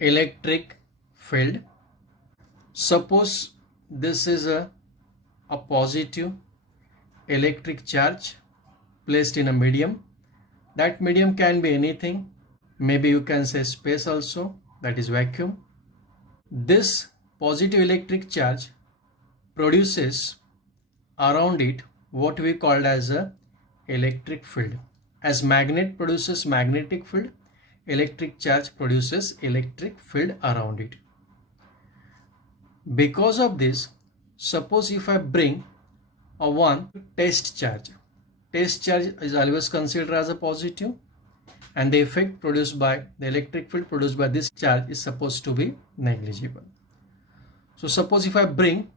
electric field. Suppose this is a positive electric charge placed in a medium. That medium can be anything. Maybe you can say space also, that is vacuum. This positive electric charge produces around it what we called as a electric field. As magnet produces magnetic field, electric charge produces electric field around it. Because of this, suppose if I bring a one test charge is always considered as a positive, and the effect produced by the electric field produced by this charge is supposed to be negligible. So suppose if I bring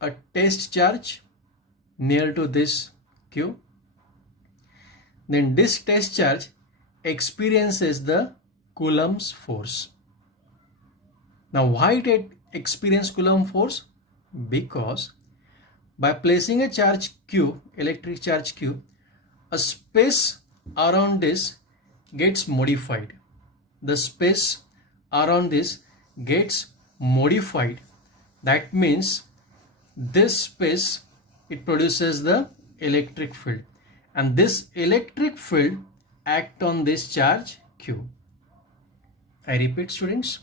a test charge near to this Q, then this test charge experiences the Coulomb's force. Now why it experiences Coulomb force? Because by placing a charge Q, electric charge Q, a space around this gets modified. The space around this gets modified. That means this space, it produces the electric field, and this electric field act on this charge Q. I repeat, students,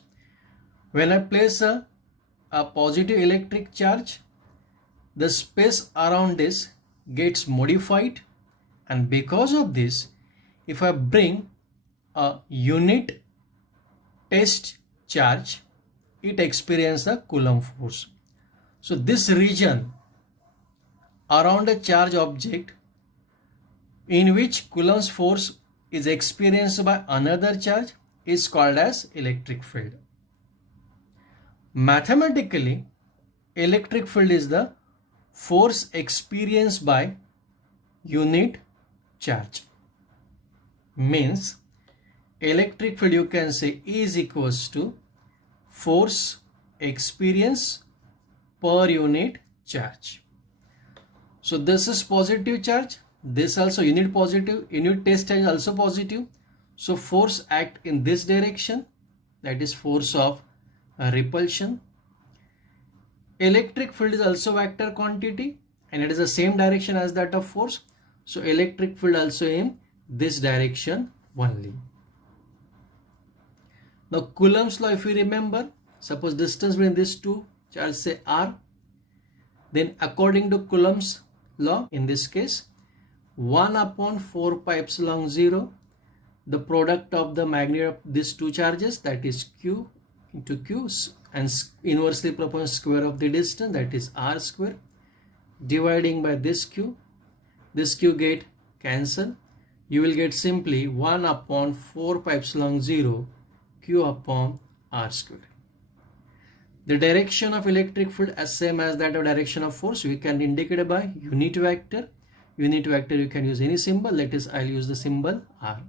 when I place a positive electric charge, the space around this gets modified, and because of this, if I bring a unit test charge, it experiences the Coulomb force. So this region around a charge object in which Coulomb's force is experienced by another charge is called as electric field. Mathematically, electric field is the force experienced by unit charge. Means electric field, you can say, is equals to force experience per unit charge. So this is positive charge, this also unit positive, unit test charge also positive. So force act in this direction, that is force of repulsion. Electric field is also vector quantity and it is the same direction as that of force. So electric field also in this direction only. Now Coulomb's law, if you remember, suppose distance between these two charges say r, then according to Coulomb's law, in this case 1 upon 4 pi epsilon 0, the product of the magnitude of these two charges, that is q into q, and inversely proportional square of the distance, that is r square, dividing by this q get cancelled. You will get simply 1 upon 4 pi epsilon 0 q upon r square. The direction of electric field as same as that of direction of force. We can indicate it by unit vector. Unit vector, you can use any symbol. Let us, I'll use the symbol r.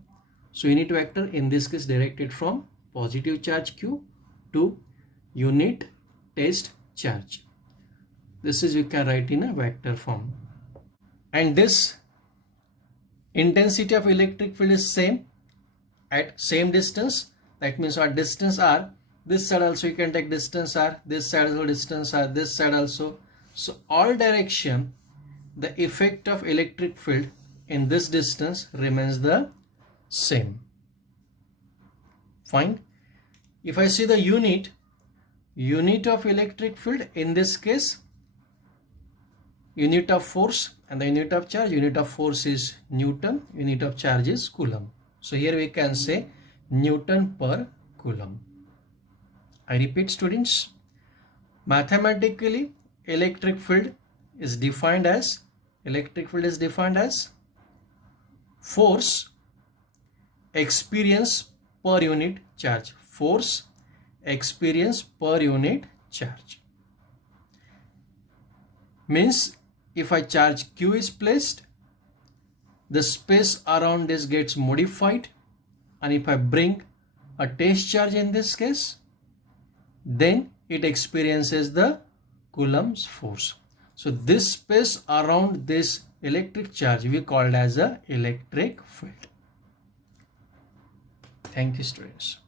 So unit vector in this case directed from positive charge q to unit test charge. This is, you can write in a vector form. And this intensity of electric field is same at same distance. That means our distance r, this side also you can take distance r, this side also distance r, this side also. So all direction, the effect of electric field in this distance remains the same. Fine. If I see the unit of electric field, in this case unit of force and the unit of charge, unit of force is Newton, unit of charge is Coulomb. So here we can say Newton per Coulomb. I repeat, students, mathematically electric field is defined as force experience per unit charge. Force experience per unit charge. Means if a charge q is placed, the space around this gets modified, and if I bring a test charge in this case, then it experiences the Coulomb's force. So this space around this electric charge we called as a electric field. Thank you, students.